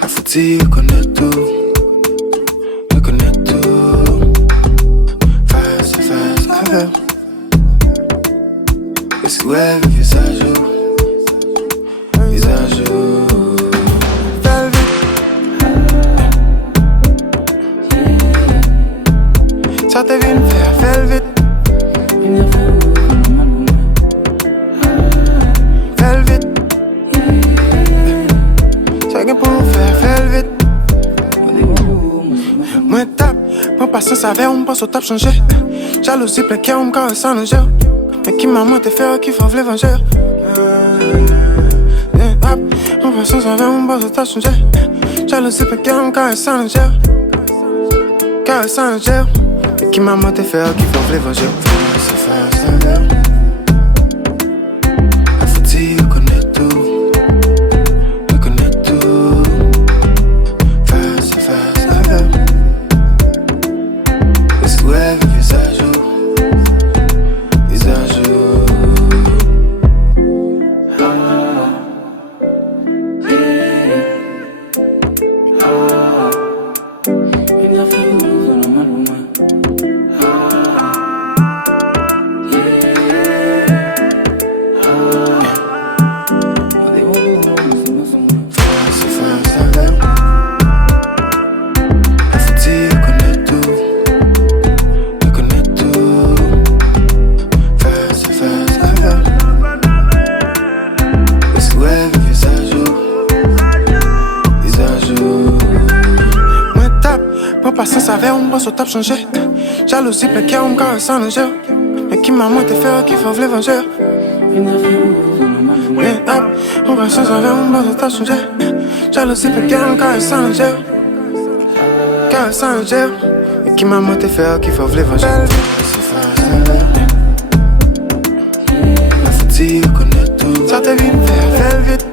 La foutille connaît tout, elle connaît tout. Face à face avec. Qu'est-ce que ouais, le visage au visage au ça te vient faire vite. Faire vite. Ça vient pour faire vite. Moi tape, moi patience avec on passe au top changer. Jalousie plein cœur, on me caresse sans jeu. Mais qui m'a monté faire qui faut v'les venger. Moi patience avec on passe au top changer. Jalousie plein cœur, on me caresse sans jeu. Caresse sans jeu. Qui m'a monté faire qui faut l'évangile. Face à face. La foutille connaît tout, elle connaît tout. Face à face avec. Qu'est-ce que ouais, le visage au visage au patience avec on bosse au top changer. Jalousie plein cœur, on me caresse sans jeu. Mais qui m'a monté faire qui faut l'évangile. On patience avec on bosse au top changer. Jalousie plein cœur, on me caresse sans jeu. Caresse sans jeu. Mais qui m'a monté faire qui faut l'évangile. La foutille connaît tout. Ça te vient faire vite.